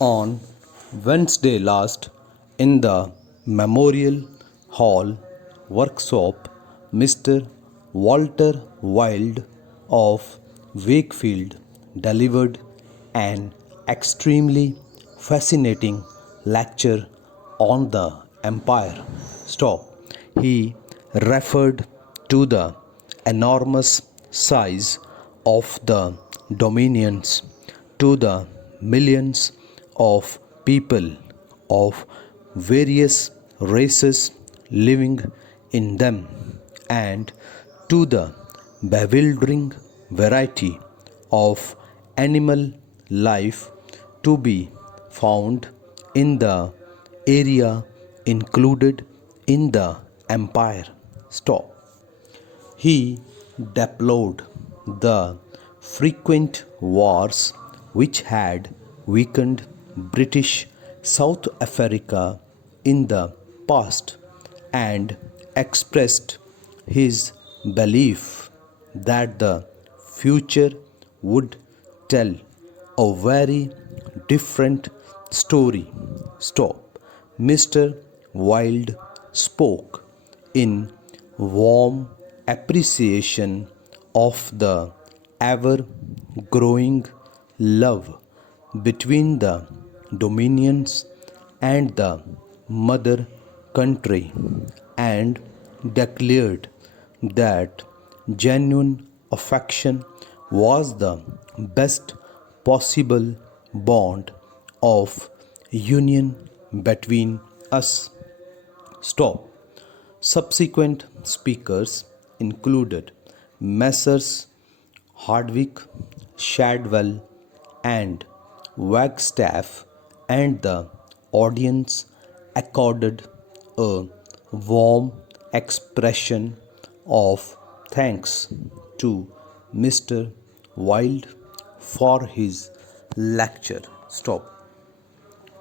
On Wednesday last, in the Memorial Hall workshop, Mr. Walter Wilde of Wakefield delivered an extremely fascinating lecture on the empire. He referred to the enormous size of the dominions, to the millions of people of various races living in them, and to the bewildering variety of animal life to be found in the area included in the empire. He deplored the frequent wars which had weakened British South Africa in the past and expressed his belief that the future would tell a very different story. Mr. Wilde spoke in warm appreciation of the ever growing love between the dominions and the mother country, and declared that genuine affection was the best possible bond of union between us. Subsequent speakers included Messrs. Hardwick, Shadwell, and Wagstaff, and the audience accorded a warm expression of thanks to Mr. Wilde for his lecture.